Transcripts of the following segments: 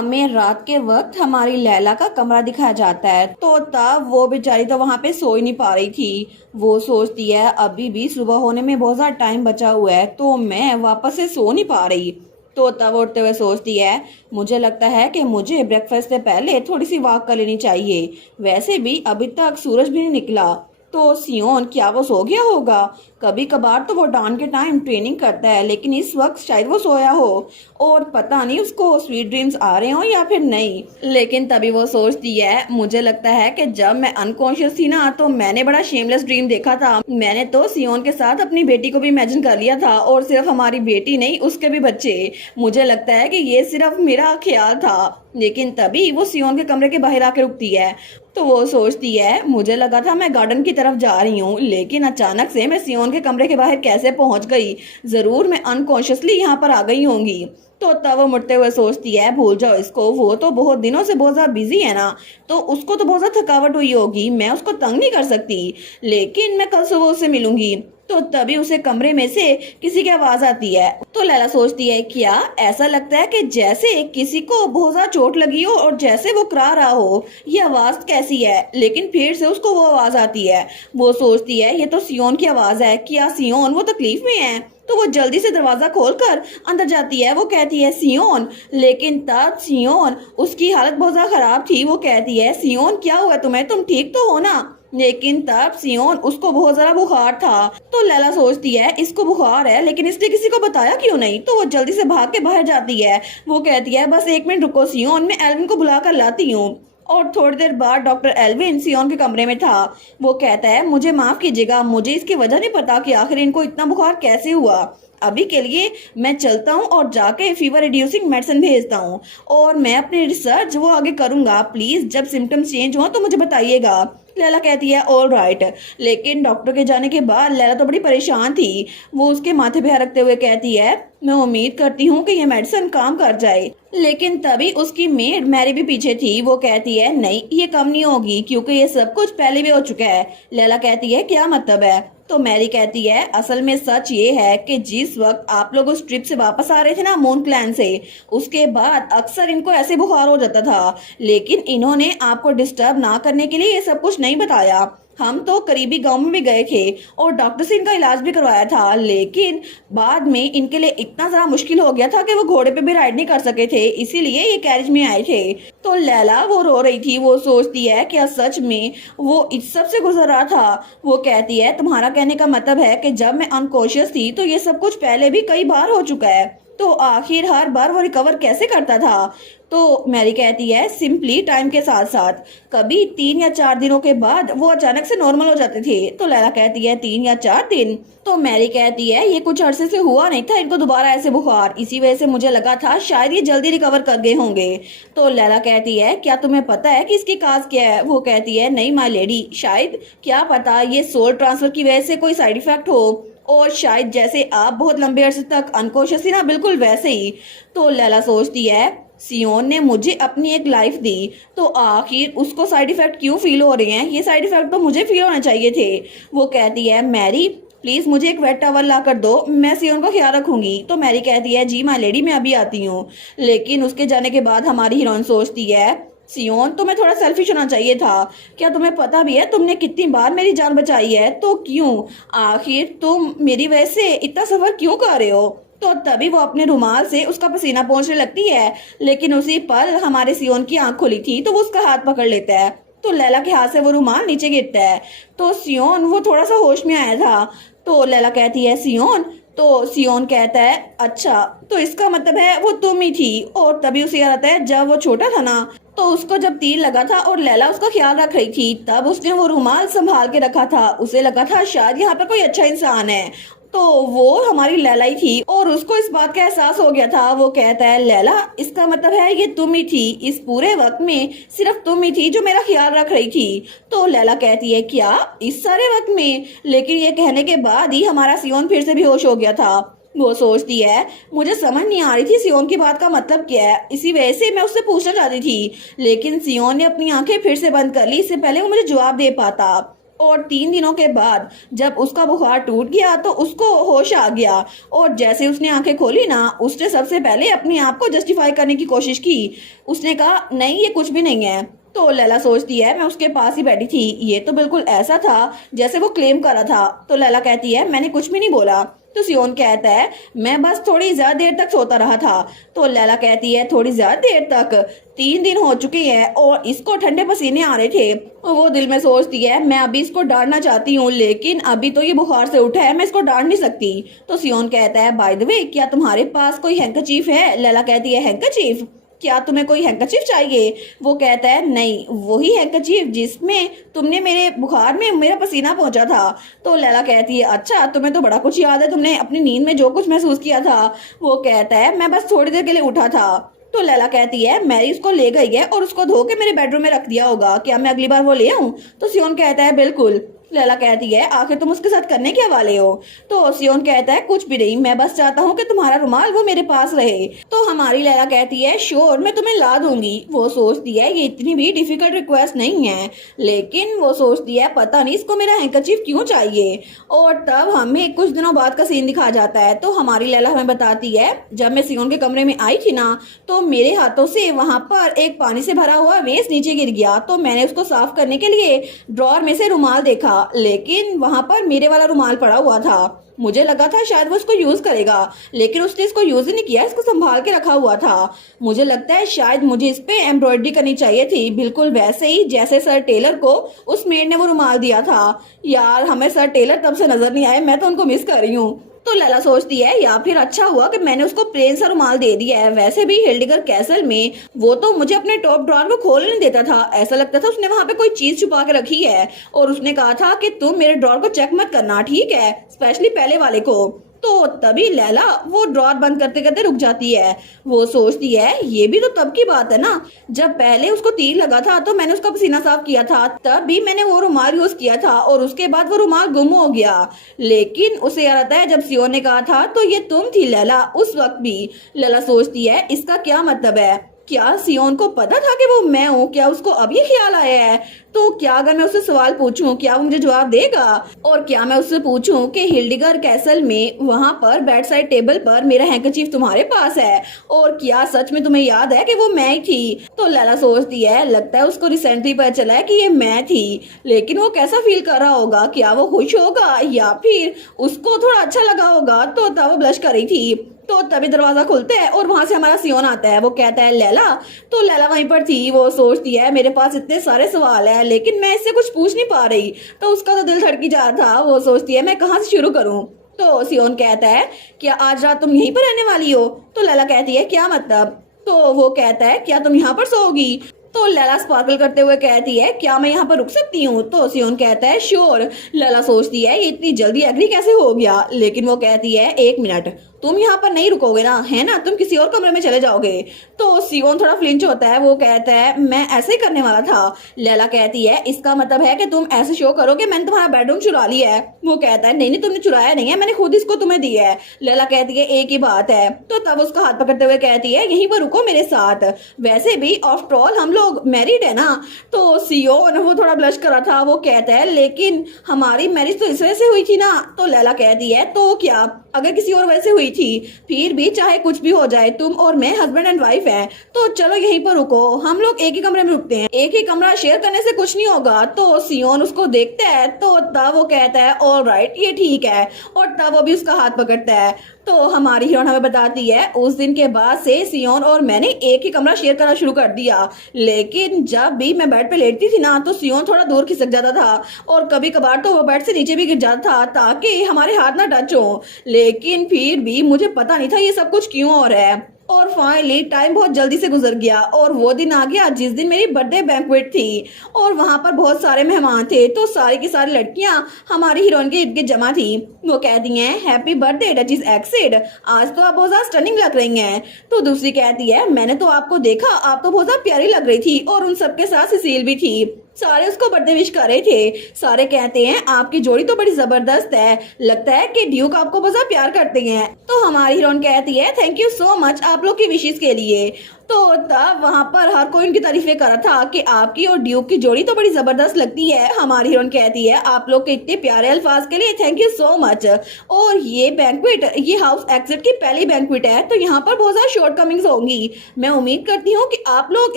हमें रात के वक्त हमारी लैला का कमरा दिखाया जाता है। तो तब वो बेचारी तो वहां पे सो ही नहीं पा रही थी। वो सोचती है अभी भी सुबह होने में बहुत ज़्यादा टाइम बचा हुआ है, तो मैं वापस से सो नहीं पा रही। तो तब उठते हुए सोचती है मुझे लगता है कि मुझे ब्रेकफास्ट से पहले थोड़ी सी वॉक कर लेनी चाहिए। वैसे भी अभी तक सूरज भी नहीं निकला। तो सियोन क्या वो सो गया होगा? कभी कभार तो वो डाउन के टाइम ट्रेनिंग करता है, लेकिन इस वक्त शायद वो सोया हो और पता नहीं उसको स्वीट ड्रीम्स आ रहे हो या फिर नहीं। लेकिन तभी वो सोचती है मुझे लगता है कि जब मैं अनकॉन्शियस थी ना, तो मैंने बड़ा शेमलेस ड्रीम देखा था। मैंने तो सियोन के साथ अपनी बेटी को भी इमेजिन कर लिया था, और सिर्फ हमारी बेटी नहीं उसके भी बच्चे। मुझे लगता है कि ये सिर्फ मेरा ख्याल था। लेकिन तभी वो सियोन के कमरे के बाहर आके रुकती है। तो वो सोचती है मुझे लगा था मैं गार्डन की तरफ जा रही हूँ, लेकिन अचानक से मैं सियोन के कमरे के बाहर कैसे पहुंच गई? जरूर मैं अनकॉन्शियसली यहाँ पर आ गई होंगी। तो तब वो मुड़ते हुए सोचती है भूल जाओ इसको, वो तो बहुत दिनों से बहुत ज्यादा बिजी है ना, तो उसको तो बहुत ज्यादा थकावट हुई होगी, मैं उसको तंग नहीं कर सकती। लेकिन मैं कल सुबह उससे मिलूंगी। तो तभी उसे कमरे में से किसी की आवाज आती है। तो लैला सोचती है क्या ऐसा लगता है कि जैसे किसी को बहुत ज्यादा चोट लगी हो और जैसे वो करा रहा हो, ये आवाज कैसी है? लेकिन फिर से उसको वो आवाज आती है। वो सोचती है ये तो सियोन की आवाज है, क्या सियोन वो तकलीफ में है? तो वो जल्दी से दरवाजा खोलकर अंदर जाती है। वो कहती है सियोन, लेकिन तब सियोन उसकी हालत बहुत ज्यादा खराब थी। वो कहती है सियोन क्या हुआ तुम्हें, तुम ठीक तो हो ना? लेकिन तब सियोन उसको बहुत ज्यादा बुखार था। तो लैला सोचती है इसको बुखार है, लेकिन इसने किसी को बताया क्यों नहीं? तो वो जल्दी से भाग के बाहर जाती है। वो कहती है बस एक मिनट रुको सियोन, मैं एल्विन को बुला कर लाती हूँ। और थोड़ी देर बाद डॉक्टर एल्विन सियोन के कमरे में था। वो कहता है मुझे माफ कीजिएगा, मुझे इसकी वजह नहीं पता कि आखिर इनको इतना बुखार कैसे हुआ। अभी के लिए मैं चलता हूँ और जाके फीवर रिड्यूसिंग मेडिसिन भेजता हूँ, और मैं अपनी रिसर्च वो आगे करूंगा। प्लीज जब सिम्टम्स चेंज हो तो मुझे बताइएगा। लैला कहती है ऑल राइट। लेकिन डॉक्टर के जाने के बाद लैला तो बड़ी परेशान थी। वो उसके माथे पे हाथ रखते हुए कहती है मैं उम्मीद करती हूँ कि ये मेडिसिन काम कर जाए। लेकिन तभी उसकी मेड मैरी भी पीछे थी। वो कहती है नहीं ये कम नहीं होगी, क्योंकि ये सब कुछ पहले भी हो चुका है। लैला कहती है क्या मतलब है? तो मैरी कहती है असल में सच ये है कि जिस वक्त आप लोग उस ट्रिप से वापस आ रहे थे ना मून क्लैन से, उसके बाद अक्सर इनको ऐसे बुखार हो जाता था, लेकिन इन्होंने आपको डिस्टर्ब ना करने के लिए ये सब कुछ नहीं बताया। हम तो करीबी गांव में भी गए थे और डॉक्टर से इनका इलाज भी करवाया था, लेकिन बाद में इनके लिए इतना ज़्यादा मुश्किल हो गया था कि वो घोड़े पे भी राइड नहीं कर सके थे, इसीलिए ये कैरेज में आए थे। तो लैला वो रो रही थी। वो सोचती है क्या सच में वो इस सब से गुजर रहा था? वो कहती है तुम्हारा कहने का मतलब है कि जब मैं अनकॉन्शियस थी तो ये सब कुछ पहले भी कई बार हो चुका है, तो आखिर हर बार वो रिकवर कैसे करता था? तो मैरी कहती है सिंपली टाइम के साथ साथ, कभी 3 या 4 दिनों के बाद वो अचानक से नॉर्मल हो जाते थे। तो लैला कहती है 3 या 4 दिन? तो मैरी कहती है ये कुछ अरसे से हुआ नहीं था इनको दोबारा ऐसे बुखार, इसी वजह से मुझे लगा था शायद ये जल्दी रिकवर कर गए होंगे। तो लैला कहती है क्या तुम्हें पता है कि इसकी काज क्या है? वो कहती है नहीं माय लेडी, शायद क्या पता ये सोल ट्रांसफर की वजह से कोई साइड इफेक्ट हो, और शायद जैसे आप बहुत लंबे अरसे तक अनकॉन्शियस थी ना, बिल्कुल वैसे ही। तो लैला सोचती है सियोन ने मुझे अपनी एक लाइफ दी, तो आखिर उसको साइड इफेक्ट क्यों फील हो रहे हैं? ये साइड इफेक्ट तो मुझे फील होना चाहिए थे। वो कहती है मैरी प्लीज मुझे एक वेट टॉवल ला कर दो, मैं सियोन का ख्याल रखूंगी। तो मैरी कहती है जी माय लेडी मैं अभी आती हूँ। लेकिन उसके जाने के बाद हमारी हीरोइन सोचती है सियोन तुम्हें थोड़ा सेल्फिश होना चाहिए था। क्या तुम्हें पता भी है तुमने कितनी बार मेरी जान बचाई है? तो क्यों आखिर तुम मेरी वजह से इतना सफर क्यों कर रहे हो? तो तभी वो अपने रुमाल से उसका पसीना पोंछने लगती है, लेकिन उसी पल हमारे सियोन की आंख खुली थी, तो वो उसका हाथ पकड़ लेता है। तो लैला के हाथ से वो रुमाल नीचे गिरता है। तो सियोन वो थोड़ा सा होश में आया था। तो लैला कहती है सियोन? तो सियोन कहता है अच्छा तो इसका मतलब है वो तुम ही थी। और तभी उसे याद आता है जब वो छोटा था ना, तो उसको जब तीर लगा था और लैला उसका ख्याल रख रही थी, तब उसने वो रुमाल संभाल के रखा था। उसे लगा था शायद यहाँ पर कोई अच्छा इंसान है, तो वो हमारी लैला ही थी, और उसको इस बात का एहसास हो गया था। वो कहता है लैला इसका मतलब है ये तुम ही थी, इस पूरे वक्त में सिर्फ तुम ही थी जो मेरा ख्याल रख रही थी। तो लैला कहती है क्या इस सारे वक्त में? लेकिन ये कहने के बाद ही हमारा सियोन फिर से बेहोश हो गया था। वो सोचती है मुझे समझ नहीं आ रही थी सियोन की बात का मतलब क्या है, इसी वजह से मैं उससे पूछना चाहती थी, लेकिन सियोन ने अपनी आंखें फिर से बंद कर ली इससे पहले वो मुझे जवाब दे पाता। और 3 दिनों के बाद जब उसका बुखार टूट गया तो उसको होश आ गया, और जैसे उसने आंखें खोली ना, उसने सबसे पहले अपने आप को जस्टिफाई करने की कोशिश की। उसने कहा नहीं, ये कुछ भी नहीं है। तो लैला सोचती है मैं उसके पास ही बैठी थी, ये तो बिल्कुल ऐसा था जैसे वो क्लेम कर रहा था। तो लैला कहती है मैंने कुछ भी नहीं बोला। तो सियोन कहता है मैं बस थोड़ी ज्यादा देर तक सोता रहा था। तो लैला कहती है थोड़ी ज्यादा देर तक? 3 दिन हो चुके हैं और इसको ठंडे पसीने आ रहे थे। और वो दिल में सोचती है मैं अभी इसको डांटना चाहती हूँ, लेकिन अभी तो ये बुखार से उठा है, मैं इसको डांट नहीं सकती। तो सियोन कहता है बाय द वे क्या तुम्हारे पास कोई हैंकरचीफ है? लैला कहती है हैंकरचीफ? क्या तुम्हें कोई हैंकरचीफ चाहिए? वो कहता है नहीं, वही हैंकरचीफ जिसमें तुमने मेरे बुखार में मेरा पसीना पहुंचा था। तो लैला कहती है अच्छा, तुम्हें तो बड़ा कुछ याद है, तुमने अपनी नींद में जो कुछ महसूस किया था। वो कहता है मैं बस थोड़ी देर के लिए उठा था। तो लैला कहती है मैरी उसको ले गई है और उसको धो के मेरे बेडरूम में रख दिया होगा, क्या मैं अगली बार वो ले आऊं? तो सियोन कहता है बिल्कुल। लैला कहती है आखिर तुम उसके साथ करने क्या वाले हो? तो सियोन कहता है कुछ भी नहीं, मैं बस चाहता हूँ कि तुम्हारा रुमाल वो मेरे पास रहे। तो हमारी लैला कहती है श्योर, मैं तुम्हें ला दूंगी। वो सोचती है ये इतनी भी डिफिकल्ट रिक्वेस्ट नहीं है, लेकिन वो सोचती है पता नहीं इसको मेरा हैंकरचीफ क्यों चाहिए। और तब हमें कुछ दिनों बाद का सीन दिखा जाता है। तो हमारी लैला हमें बताती है जब मैं सियोन के कमरे में आई थी ना, तो मेरे हाथों से वहां पर एक पानी से भरा हुआ वेस्ट नीचे गिर गया। तो मैंने उसको साफ करने के लिए ड्रॉर में से रुमाल देखा, लेकिन वहां पर मेरे वाला रुमाल पड़ा हुआ था। मुझे लगा था शायद वो इसको यूज करेगा, लेकिन उसने इसको यूज ही नहीं किया, इसको संभाल के रखा हुआ था। मुझे लगता है शायद मुझे इस पे एम्ब्रॉयडरी करनी चाहिए थी, बिल्कुल वैसे ही जैसे सर टेलर को उस मेड ने वो रुमाल दिया था। यार हमें सर टेलर तब से नजर नहीं आए, मैं तो उनको मिस कर रही हूँ। तो लैला सोचती है या फिर अच्छा हुआ कि मैंने उसको प्लेन सा रुमाल दे दिया है। वैसे भी हिल्डिगर कैसल में वो तो मुझे अपने टॉप ड्रॉर को खोलने नहीं देता था, ऐसा लगता था उसने वहां पे कोई चीज छुपा के रखी है। और उसने कहा था कि तुम मेरे ड्रॉर को चेक मत करना, ठीक है, स्पेशली पहले वाले को। तो तभी लैला वो ड्रॉर बंद करते करते रुक जाती है। वो सोचती है ये भी तो तब की बात है ना, जब पहले उसको तीर लगा था तो मैंने उसका पसीना साफ किया था, तब भी मैंने वो रुमाल यूज किया था और उसके बाद वो रुमाल गुम हो गया। लेकिन उसे याद आता है जब सियोन ने कहा था तो ये तुम थी लैला उस वक्त भी। लैला सोचती है इसका क्या मतलब है? क्या सियोन को पता था कि वो मैं हूँ? क्या उसको अब ये ख्याल आया है? तो क्या अगर मैं उससे सवाल पूछूं, क्या वो मुझे जवाब देगा? और क्या मैं उससे पूछूं कि हिल्डिगर कैसल में वहां पर बेड साइड टेबल पर मेरा हैंकरचीफ तुम्हारे पास है, और क्या सच में तुम्हें याद है कि वो मैं ही थी? तो लैला सोचती है लगता है उसको रिसेंटली पता चला है कि ये मैं थी, लेकिन वो कैसा फील कर रहा होगा? क्या वो खुश होगा या फिर उसको थोड़ा अच्छा लगा होगा? तो तब वो ब्लश कर रही थी। तो तभी दरवाजा खुलता है और वहां से हमारा सियोन आता है। वो कहता है लैला। तो लैला वहीं पर थी। वो सोचती है मेरे पास इतने सारे सवाल है, लेकिन मैं इससे कुछ पूछ नहीं पा रही। तो उसका तो दिल धड़की जा रहा था। वो सोचती है मैं कहाँ से शुरू करूँ? तो सियोन कहता है क्या आज रात तुम यहीं पर रहने वाली हो? तो लैला कहती है क्या मतलब? तो वो कहता है क्या तुम यहाँ पर सोओगी? तो लैला स्पार्कल करते हुए कहती है क्या मैं यहाँ पर रुक सकती हूँ? तो सियोन कहता है श्योर। लैला सोचती है ये इतनी जल्दी एग्री कैसे हो गया, लेकिन वो कहती है 1 मिनट, तुम यहाँ पर नहीं रुकोगे ना, है ना? तुम किसी और कमरे में चले जाओगे। तो सियोन थोड़ा फ्लिंच होता है। वो कहता है मैं ऐसे ही करने वाला था। लैला कहती है इसका मतलब है कि तुम ऐसे शो करोगे मैंने तुम्हारा बेडरूम चुरा लिया है। वो कहता है नहीं नहीं, तुमने चुराया नहीं है, मैंने खुद इसको तुम्हें दिया है। लैला कहती है एक ही बात है। तो तब उसका हाथ पकड़ते हुए कहती है यहीं पर रुको मेरे साथ, वैसे भी आफ्टर ऑल हम लोग मैरिड है ना। तो सियोन वो थोड़ा ब्लश कर रहा था। वो कहता है लेकिन हमारी मैरिज तो इस वजह से हुई थी ना। तो लैला कहती है तो क्या, अगर किसी और वजह से हुई थी फिर भी चाहे कुछ भी हो जाए तुम और मैं हस्बैंड एंड वाइफ है, तो चलो यहीं पर रुको, हम लोग एक ही कमरे में रुकते हैं, एक ही कमरा शेयर करने से कुछ नहीं होगा। तो सियोन उसको देखता है। तो तब वो कहता है ऑल राइट ये ठीक है, और तब वो भी उसका हाथ पकड़ता है। तो हमारी हीरोइन हमें बताती है उस दिन के बाद से सियोन और मैंने एक ही कमरा शेयर करना शुरू कर दिया, लेकिन जब भी मैं बेड पे लेटती थी ना तो सियोन थोड़ा दूर खिसक जाता था, और कभी कभार तो वो बेड से नीचे भी गिर जाता था ताकि हमारे हाथ ना टच हो। लेकिन फिर भी मुझे पता नहीं था ये सब कुछ क्यों हो रहा है। और फाइनली टाइम बहुत जल्दी से गुजर गया और वो दिन आ गया जिस दिन मेरी बर्थडे बैंक्वेट थी, और वहां पर बहुत सारे मेहमान थे। तो सारी की सारी लड़कियां हमारी हीरोइन के इर्द गिर्द जमा थी। वो कहती हैं हैप्पी बर्थडे डचेस एक्सिड, आज तो आप बहुत ज्यादा स्टनिंग लग रही हैं। तो दूसरी कहती है मैंने तो आपको देखा, आप तो बहुत ज्यादा प्यारी लग रही थी, और उन सबके साथ सिसील भी थी। सारे उसको बर्थडे विश कर रहे थे। सारे कहते हैं आपकी जोड़ी तो बड़ी जबरदस्त है, लगता है कि ड्यूक आपको बहुत प्यार करते हैं। तो हमारी हीरोइन कहती है थैंक यू सो मच आप लोग की विशेष के लिए। तो तब वहां पर हर कोई उनकी तारीफें कर रहा था कि आपकी और ड्यूक की जोड़ी तो बड़ी जबरदस्त लगती है। हमारी हीरोइन कहती है आप लोग के इतने प्यारे अल्फाज के लिए थैंक यू सो मच। और ये बैंक्वेट, ये हाउस एग्जिट की पहली बैंक्वेट है, तो यहाँ पर बहुत ज्यादा शॉर्टकमिंग्स होंगी। मैं उम्मीद करती हूँ कि आप लोग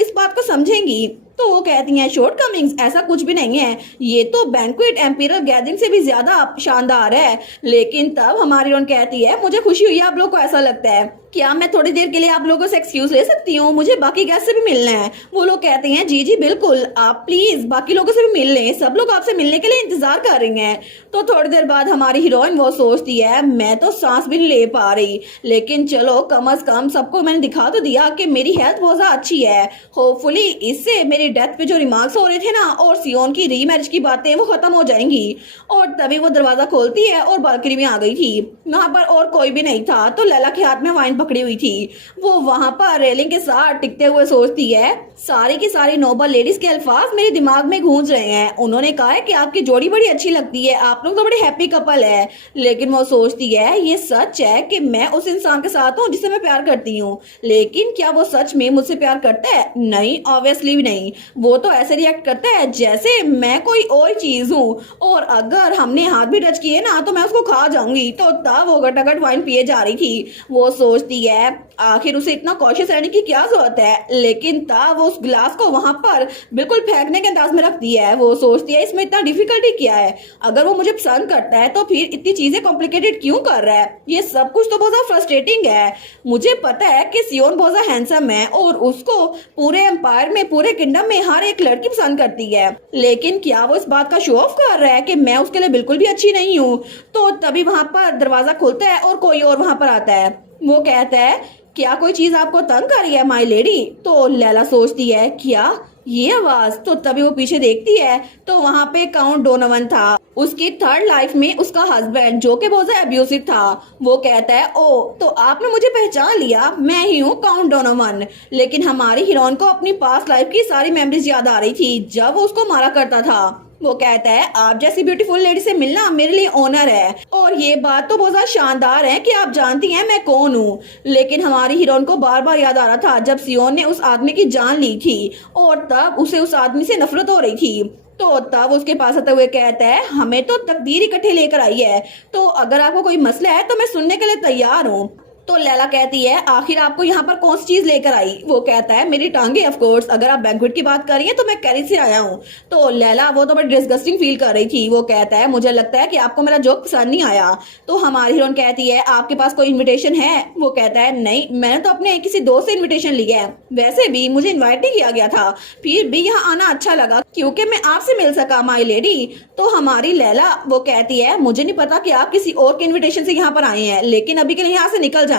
इस बात को समझेंगी। तो वो कहती हैं शॉर्टकमिंग्स ऐसा कुछ भी नहीं है, ये तो बैंक्वेट एम्पिरियल गैदरिंग से भी ज्यादा शानदार है। लेकिन तब हमारी हीरोइन कहती है मुझे खुशी हुई आप लोग को ऐसा लगता है, क्या मैं थोड़ी देर के लिए आप लोगों से एक्सक्यूज ले सकती हूँ, मुझे बाकी गेस्ट से भी मिलना है। वो लोग कहते हैं जी जी बिल्कुल, आप प्लीज बाकी लोगों से भी मिल लें, सब लोग आपसे मिलने के लिए इंतजार कर रही हैं। तो थोड़ी देर बाद हमारी हीरोइन वो सोचती है मैं तो सांस भी नहीं ले पा रही, लेकिन चलो कम से कम सबको मैंने दिखा तो दिया कि मेरी हेल्थ बहुत ज्यादा अच्छी है। होपफुली इससे मेरी डेथ पे जो रिमार्क्स हो रहे थे ना और सियोन की रीमैरिज की बातें वो खत्म हो जाएंगी। और तभी वो दरवाजा खोलती है और बालकनी में आ गई थी। वहां पर और कोई भी नहीं था, तो लैला के हाथ में वाइन पकड़ी हुई थी। वो वहां पर रेलिंग के साथ टिकते हुए सोचती है सारी की सारी नोबल लेडीज के अल्फाज मेरे दिमाग में गूंज रहे हैं। उन्होंने कहा है कि आपकी जोड़ी बड़ी अच्छी लगती है, आप लोग तो बड़े हैप्पी कपल है। लेकिन वो सोचती है ये सच है कि मैं उस इंसान के साथ हूँ जिसे मैं प्यार करती हूँ, लेकिन क्या वो सच में मुझसे प्यार करता है? नहीं, ऑब्वियसली भी नहीं। वो तो ऐसे रिएक्ट करता है जैसे मैं कोई और चीज हूँ, और अगर हमने हाथ भी टच किए ना तो मैं उसको खा जाऊंगी। तो तब वो गटागट वाइन पिए जा रही थी। वो सोचती है आखिर उसे इतना कॉशियस रहने की क्या जरूरत है, लेकिन तब वो उस गिलास को वहां पर बिल्कुल फेंकने के अंदाज में रखती है। वो सोचती है इसमें इतना डिफिकल्टी क्या है, अगर वो मुझे पसंद करता है तो फिर इतनी चीजें कॉम्प्लिकेटेड क्यों कर रहा है, ये सब कुछ तो बहुत ज्यादा फ्रस्ट्रेटिंग है। मुझे पता है कि सियोन बहुत ज्यादा हैंडसम है और उसको पूरे एम्पायर में, पूरे किंगडम में हर एक लड़की पसंद करती है, लेकिन क्या वो इस बात का शो ऑफ कर रहा है कि मैं उसके लिए बिल्कुल भी अच्छी नहीं हूँ? तो तभी वहां पर दरवाजा खुलता है और कोई और वहां पर आता है। वो कहता है क्या कोई चीज आपको तंग कर रही है माय लेडी? तो लैला सोचती है क्या ये आवाज? तो तभी वो पीछे देखती है तो वहां पे काउंट डोनोवन था, उसकी थर्ड लाइफ में उसका हस्बैंड जो कि बहुत ज्यादा अब्यूसिव था। वो कहता है ओ तो आपने मुझे पहचान लिया, मैं ही हूँ काउंट डोनोवन। लेकिन हमारी हीरोइन को अपनी पास्ट लाइफ की सारी मेमोरीज याद आ रही थी जब वो उसको मारा करता था। वो कहता है आप जैसी ब्यूटीफुल लेडी से मिलना मेरे लिए ऑनर है, और ये बात तो बहुत ज्यादा शानदार है कि आप जानती हैं मैं कौन हूँ। लेकिन हमारी हीरोइन को बार बार याद आ रहा था जब सियोन ने उस आदमी की जान ली थी और तब उसे उस आदमी से नफरत हो रही थी। तो तब उसके पास आते हुए कहता है हमें तो तकदीर इकट्ठे लेकर आई है, तो अगर आपको कोई मसला है तो मैं सुनने के लिए तैयार हूँ। तो लैला कहती है आखिर आपको यहाँ पर कौन सी चीज लेकर आई? वो कहता है मेरी टांगे, ऑफ कोर्स अगर आप बैंक्वेट की बात कर रही हैं तो मैं कैरी से आया हूँ। तो लैला वो तो बड़ी डिस्गस्टिंग फील कर रही थी। वो कहता है मुझे लगता है कि आपको मेरा जोक पसंद नहीं आया। तो हमारी हीरोइन कहती है आपके पास कोई इन्विटेशन है? वो कहता है नहीं, मैंने तो अपने किसी दोस्त से इन्विटेशन लिया है, वैसे भी मुझे इन्वाइट नहीं किया गया था, फिर भी यहाँ आना अच्छा लगा क्योंकि मैं आपसे मिल सका माई लेडी। तो हमारी लैला वो कहती है मुझे नहीं पता कि आप किसी और के इन्विटेशन से यहाँ पर आए हैं, लेकिन अभी के लिए यहाँ से निकल जाएं।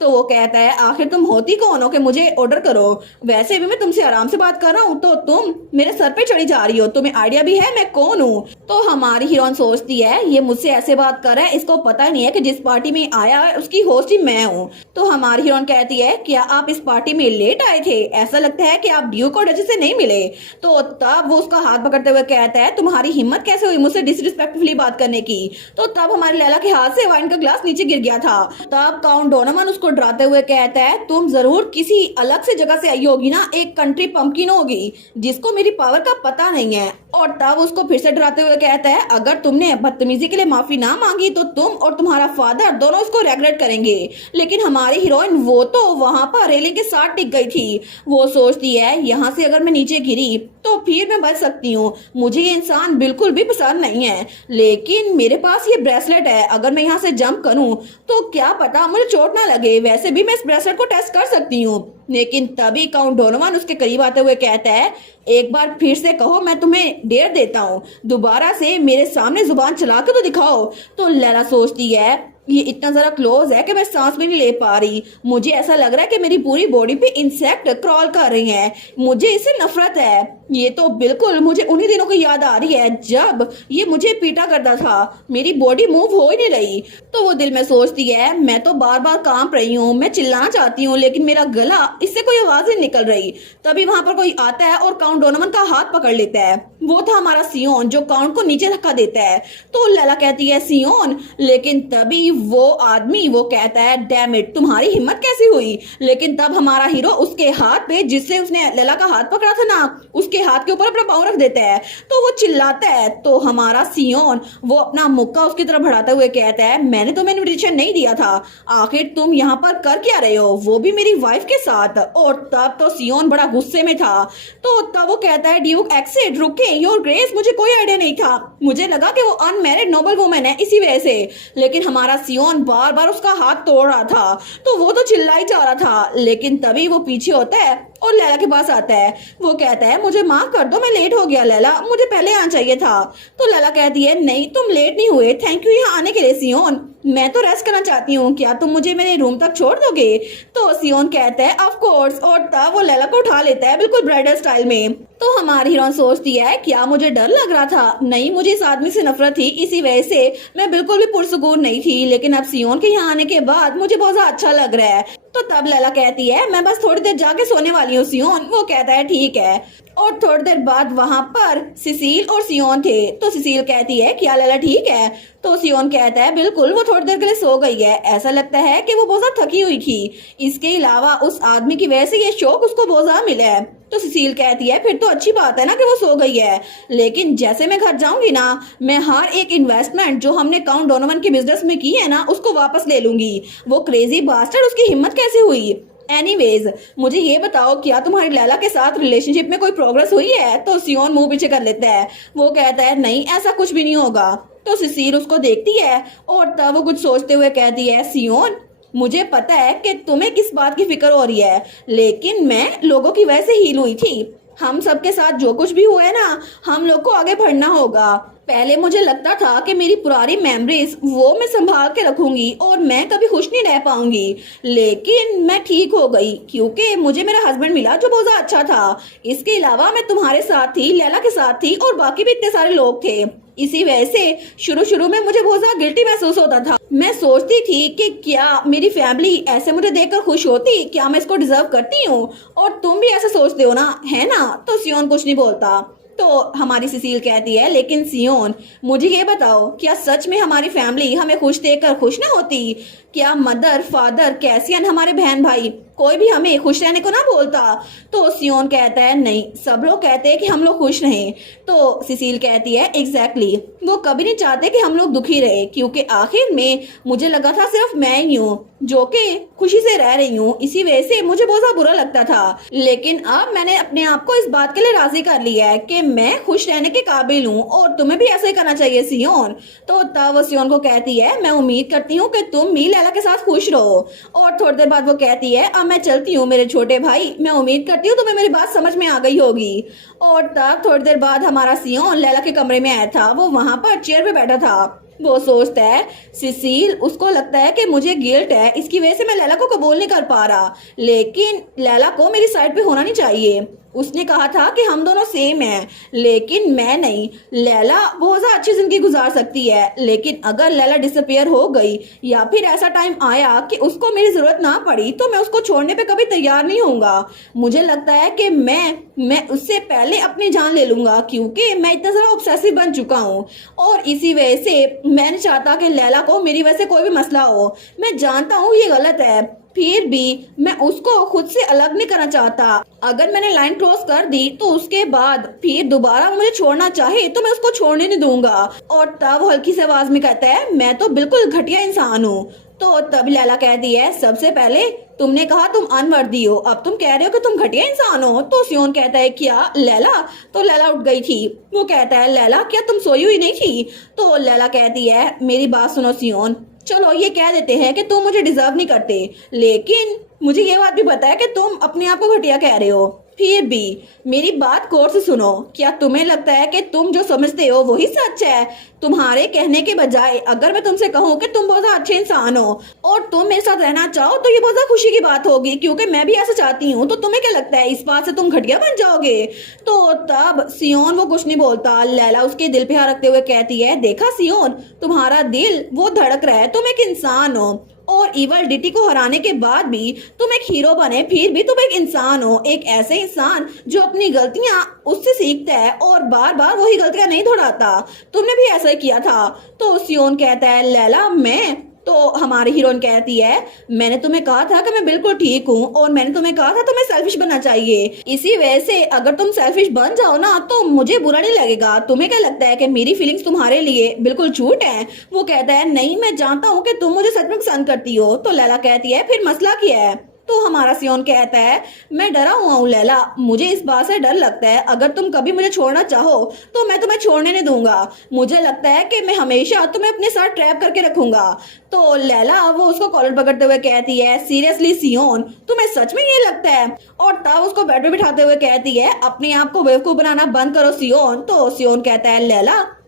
तो वो कहता है आखिर तुम होती कौन हो कि मुझे ऑर्डर करो, वैसे भी मैं तुमसे आराम से बात कर रहा हूँ तो तुम मेरे सर पे चढ़ी जा रही हो, तुम्हें आइडिया भी है मैं कौन हूँ? तो हमारी हीरोइन सोचती है ये मुझसे ऐसे बात कर रहा है, इसको पता नहीं है कि जिस पार्टी में आया है उसकी होस्ट ही मैं हूँ। तो हमारी हीरोइन कहती है क्या आप इस पार्टी में लेट आए थे? ऐसा लगता है कि आप ड्यूक और डचेस से नहीं मिले। तो तब वो उसका हाथ पकड़ते हुए कहता है तुम्हारी हिम्मत कैसे हुई मुझसे डिसरिस्पेक्टफुली बात करने की? तो तब हमारी लैला के हाथ से वाइन का ग्लास नीचे गिर गया था। तब काउंट डोनोवन उसको डराते हुए कहता है तुम जरूर किसी अलग से जगह से आई होगी ना, एक कंट्री पंपकिन होगी जिसको मेरी पावर का पता नहीं है। और तब उसको फिर से डराते हुए कहता है अगर तुमने बदतमीजी के लिए माफी ना मांगी तो तुम और तुम्हारा फादर दोनों इसको रेगरेट करेंगे। लेकिन हमारी हीरोइन वो तो वहां पर रेलिंग के साथ टिक गई थी। वो सोचती है यहाँ से अगर मैं नीचे गिरी तो फिर मैं बच सकती हूँ, मुझे ये इंसान बिल्कुल भी पसंद नहीं है, लेकिन मेरे पास ये ब्रेसलेट है, अगर मैं यहाँ से जंप करूँ तो क्या पता मुझे चोट ना लगे, वैसे भी मैं इस ब्रेसलेट को टेस्ट कर सकती हूँ। लेकिन तभी काउंट डोनोवन उसके करीब आते हुए कहता है एक बार फिर से कहो, मैं तुम्हें डेयर देता हूँ, दोबारा से मेरे सामने जुबान चला के तो दिखाओ। तो लैला सोचती है ये इतना जरा क्लोज है कि मैं सांस भी नहीं ले पा रही, मुझे ऐसा लग रहा है कि मेरी पूरी बॉडी पे इंसेक्ट क्रॉल कर रही हैं, मुझे इससे नफरत है। ये तो बिल्कुल मुझे उन्हीं दिनों की याद आ रही है जब ये मुझे पीटा करता था, मेरी बॉडी मूव हो ही नहीं रही। तो वो दिल में सोचती है मैं तो बार बार कांप रही हूँ, मैं चिल्लाना चाहती हूँ लेकिन मेरा गला, इससे कोई आवाज नहीं निकल रही। तभी वहां पर कोई आता है और काउंट डोनोवन का हाथ पकड़ लेता है। वो था हमारा सियोन जो काउंट को नीचे धक्का देता है। तो लैला कहती है सियोन, लेकिन तभी वो आदमी वो कहता है डैम इट, तुम्हारी हिम्मत कैसी हुई। लेकिन तब हमारा हीरो उसके हाथ पे, जिससे उसने लैला का हाथ पकड़ा था ना, उसके हाथ के ऊपर अपना पाँव रख देता है। तो वो चिल्लाता है। तो हमारा सियोन वो अपना मुक्का उसकी तरफ बढ़ाते हुए कहता है मैंने तुम्हें इन्विटेशन नहीं दिया था, आखिर तुम यहाँ पर कर क्या रहे हो, वो भी मेरी वाइफ के साथ। और तब तो सियोन बड़ा गुस्से में था। तो तब वो कहता है ड्यूक एक्सिट, रुके योर ग्रेस, मुझे कोई आइडिया नहीं था, मुझे लगा कि वो अनमैरिड नोबल वुमेन है इसी वजह से। लेकिन हमारा सियोन बार बार उसका हाथ तोड़ रहा था, तो वो तो चिल्ला ही जा रहा था। लेकिन तभी वो पीछे होता है और लैला के पास आता है। वो कहता है मुझे माफ कर दो, मैं लेट हो गया लैला, मुझे पहले आना चाहिए था। तो लैला कहती है नहीं तुम लेट नहीं हुए, थैंक यू यहाँ आने के लिए सियोन, मैं तो रेस्ट करना चाहती हूँ, क्या तुम मुझे मेरे रूम तक छोड़ दोगे। तो सियोन कहता है ऑफ कोर्स, और तब वो लैला को उठा लेता है बिल्कुल ब्राइडल स्टाइल में। तो हमारी हीरोइन सोचती है क्या मुझे डर लग रहा था, नहीं मुझे इस आदमी से नफरत थी, इसी वजह से मैं बिल्कुल भी पुरसुकून नहीं थी। लेकिन अब सियोन के यहाँ आने के बाद मुझे बहुत ज्यादा अच्छा लग रहा है। तो तब लैला कहती है मैं बस थोड़ी देर जाके सोने वाली हूँ सियोन। वो कहता है ठीक है। और थोड़ी देर बाद वहां पर सिसिल और सियोन थे। तो सिसिल कहती है क्या लैला ठीक है। तो सियोन कहता है बिल्कुल, वो थोड़ी देर के लिए सो गई है, ऐसा लगता है कि वो बहुत ज्यादा थकी हुई थी, इसके अलावा उस आदमी की वजह से ये शौक उसको बहुत ज्यादा मिला है। तो सिसिल कहती है फिर तो अच्छी बात है ना कि वो सो गई है, लेकिन जैसे मैं घर जाऊंगी ना, मैं हर एक इन्वेस्टमेंट जो हमने काउंट डोनोवन के बिजनेस में की है ना उसको वापस ले लूंगी। वो क्रेजी बास्टर्ड, उसकी हिम्मत कैसे हुई। एनीवेज मुझे ये बताओ क्या तुम्हारी लैला के साथ रिलेशनशिप में कोई प्रोग्रेस हुई है। तो सियोन मुंह पीछे कर लेता है। वो कहता है नहीं ऐसा कुछ भी नहीं होगा। तो सिसिल उसको देखती है और तब वो कुछ सोचते हुए कहती है सियोन मुझे पता है कि तुम्हें किस बात की फिक्र हो रही है, लेकिन मैं लोगों की वजह से हील हुई थी। हम सबके साथ जो कुछ भी हुआ है ना, हम लोग को आगे बढ़ना होगा। पहले मुझे लगता था कि मेरी पुरानी मेमोरीज वो मैं संभाल के रखूंगी और मैं कभी खुश नहीं रह पाऊंगी, लेकिन मैं ठीक हो गई क्योंकि मुझे मेरा हस्बैंड मिला जो बहुत अच्छा था। इसके अलावा मैं तुम्हारे साथ थी, लैला के साथ थी और बाकी भी इतने सारे लोग थे। इसी वजह से शुरू में मुझे बहुत ज्यादा गिल्टी महसूस होता था। मैं सोचती थी कि क्या मेरी फैमिली ऐसे मुझे देखकर खुश होती, क्या मैं इसको डिजर्व करती हूँ। और तुम भी ऐसा सोचते हो ना, है ना। तो सियोन कुछ नहीं बोलता। तो हमारी सिसिल कहती है लेकिन सियोन मुझे ये बताओ क्या सच में हमारी फैमिली हमें खुश देखकर खुश ना होती। क्या मदर फादर कैसियन हमारे बहन भाई कोई भी हमें खुश रहने को ना बोलता। तो सियोन कहता है नहीं, सब लोग कहते हैं कि हम लोग खुश रहें। तो सिसिल कहती है एग्जैक्टली, वो कभी नहीं चाहते कि हम लोग दुखी रहे, क्योंकि आखिर में मुझे लगा था सिर्फ मैं ही हूँ जो कि खुशी से रह रही हूँ, इसी वजह से मुझे बहुत ज्यादा बुरा लगता था। लेकिन अब मैंने अपने आप को इस बात के लिए राजी कर लिया है कि मैं खुश रहने के काबिल हूँ और तुम्हें भी ऐसा ही करना चाहिए सियोन। तो तब वो सियोन को कहती है मैं उम्मीद करती हूँ कि तुम भी लैला के साथ खुश रहो। और थोड़ी देर बाद वो कहती है अब मैं चलती हूँ मेरे छोटे भाई, मैं उम्मीद करती हूँ तुम्हें मेरी बात समझ में आ गई होगी। और तब थोड़ी देर बाद हमारा सियोन लैला के कमरे में आया था। वो वहां पर चेयर पे बैठा था। वो सोचता है सिसिल, उसको लगता है कि मुझे गिल्ट है, इसकी वजह से मैं लैला को कबूल नहीं कर पा रहा, लेकिन लैला को मेरी साइड पे होना नहीं चाहिए। उसने कहा था कि हम दोनों सेम हैं, लेकिन मैं नहीं। लैला बहुत ज्यादा अच्छी जिंदगी गुजार सकती है, लेकिन अगर लैला डिसअपियर हो गई या फिर ऐसा टाइम आया कि उसको मेरी जरूरत ना पड़ी, तो मैं उसको छोड़ने पे कभी तैयार नहीं होऊंगा। मुझे लगता है कि मैं उससे पहले अपनी जान ले लूंगा, क्योंकि मैं इतना ज्यादा ऑब्सेसिव बन चुका हूँ। और इसी वजह से मैं नहीं चाहता कि लैला को मेरी वजह से कोई भी मसला हो। मैं जानता हूँ ये गलत है, फिर भी मैं उसको खुद से अलग नहीं करना चाहता। अगर मैंने लाइन क्रॉस कर दी तो उसके बाद फिर दोबारा मुझे छोड़ना चाहे तो मैं उसको छोड़ने नहीं दूंगा। और तब वो हल्की सी आवाज में कहता है मैं तो बिल्कुल घटिया इंसान हूँ। तो तब लैला कहती है सबसे पहले तुमने कहा तुम अनवर्दी हो, अब तुम कह रहे हो कि तुम घटिया इंसान हो। तो सियोन कहता है क्या लैला। तो लैला उठ गई थी। वो कहता है लैला क्या तुम सोई हुई नहीं थी। तो लैला कहती है मेरी बात सुनो सियोन, चलो ये कह देते हैं कि तुम मुझे डिजर्व नहीं करते, लेकिन मुझे ये बात भी पता है कि तुम अपने आप को घटिया कह रहे हो। फिर भी मेरी बात गौर से सुनो, क्या तुम्हें लगता है कि तुम जो समझते हो वही सच है। तुम्हारे कहने के बजाय अगर मैं तुमसे कहूँ कि तुम बहुत ज्यादा अच्छे इंसान हो और तुम मेरे साथ रहना चाहो तो ये बहुत ज्यादा खुशी की बात होगी, क्योंकि मैं भी ऐसा चाहती हूँ। तो तुम्हें क्या लगता है इस बात से तुम घटिया बन जाओगे? तो तब सियोन वो कुछ नहीं बोलता। लैला उसके दिल पे हाथ रखते हुए कहती है, देखा सियोन, तुम्हारा दिल वो धड़क रहा है, तुम एक इंसान हो और इवल डिटी को हराने के बाद भी तुम एक हीरो बने, फिर भी तुम एक इंसान हो, एक ऐसे इंसान जो अपनी गलतियां उससे सीखता है और बार बार वही गलतियां नहीं दोहराता। तुमने भी ऐसा ही किया था। तो सियोन कहता है, लैला मैं, तो हमारी हीरोइन कहती है, मैंने तुम्हें कहा था कि मैं बिल्कुल ठीक हूँ और मैंने तुम्हें कहा था तुम्हें सेल्फिश बनना चाहिए। इसी वजह से अगर तुम सेल्फिश बन जाओ ना तो मुझे बुरा नहीं लगेगा। तुम्हें क्या लगता है कि मेरी फीलिंग्स तुम्हारे लिए बिल्कुल झूठ है? वो कहता है, नहीं, मैं जानता हूँ कि तुम मुझे सच में पसंद करती हो। तो लैला कहती है, फिर मसला क्या है? तो हमारा सियोन कहता है, मैं डरा हुआ हूँ लैला, मुझे इस बात से डर लगता है अगर तुम कभी मुझे छोड़ना चाहो तो मैं तुम्हें छोड़ने नहीं दूंगा। मुझे लगता है कि मैं हमेशा तुम्हें अपने साथ ट्रैप करके रखूंगा। तो लैला वो उसको कॉलर पकड़ते हुए कहती है, सीरियसली सियोन, तुम्हें सच में ये लगता है? और तब उसको बेड पे बिठाते हुए कहती है, अपने आप को बेवकूफ बनाना बंद करो सियोन। तो सियोन कहता है,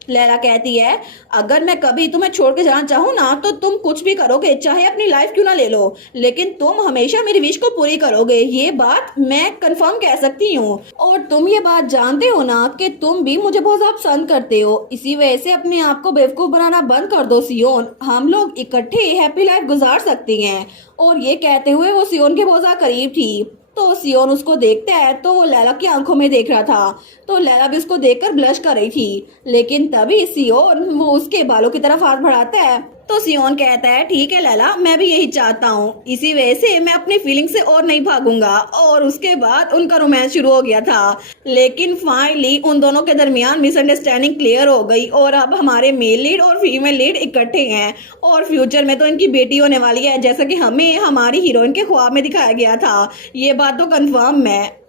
लैला कहती है, अगर मैं कभी तुम्हें छोड़ के जाना चाहूँ ना तो तुम कुछ भी करोगे, चाहे अपनी लाइफ क्यों ना ले लो, लेकिन तुम हमेशा मेरी विश को पूरी करोगे, ये बात मैं कंफर्म कह सकती हूँ। और तुम ये बात जानते हो ना कि तुम भी मुझे बहुत ज्यादा पसंद करते हो, इसी वजह से अपने आप को बेवकूफ बनाना बंद कर दो सियोन, हम लोग इकट्ठे हैप्पी लाइफ गुजार सकते हैं। और ये कहते हुए वो सियोन के बहुत ज्यादा करीब थी। तो सियोन उसको देखता है तो वो लैला की आंखों में देख रहा था। तो लैला भी उसको देखकर ब्लश कर रही थी, लेकिन तभी सियोन वो उसके बालों की तरफ हाथ बढ़ाता है। तो सियोन कहता है, ठीक है लैला, मैं भी यही चाहता हूँ, इसी वजह से मैं अपनी फीलिंग से और नहीं भागूंगा। और उसके बाद उनका रोमांस शुरू हो गया था, लेकिन फाइनली उन दोनों के दरमियान मिसअंडरस्टैंडिंग क्लियर हो गई और अब हमारे मेल लीड और फीमेल लीड इकट्ठे हैं और फ्यूचर में तो इनकी बेटी होने वाली है, जैसा कि हमें हमारी हीरोइन के ख्वाब में दिखाया गया था। ये बात तो कंफर्म है।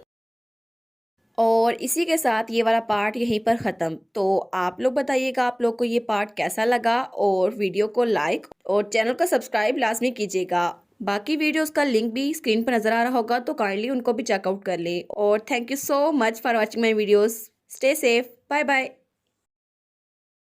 और इसी के साथ ये वाला पार्ट यहीं पर ख़त्म। तो आप लोग बताइएगा आप लोग को ये पार्ट कैसा लगा, और वीडियो को लाइक और चैनल को सब्सक्राइब लाजमी कीजिएगा। बाकी वीडियोस का लिंक भी स्क्रीन पर नज़र आ रहा होगा, तो काइंडली उनको भी चेकआउट कर ले। और thank you so much for watching my videos. Stay safe, bye bye.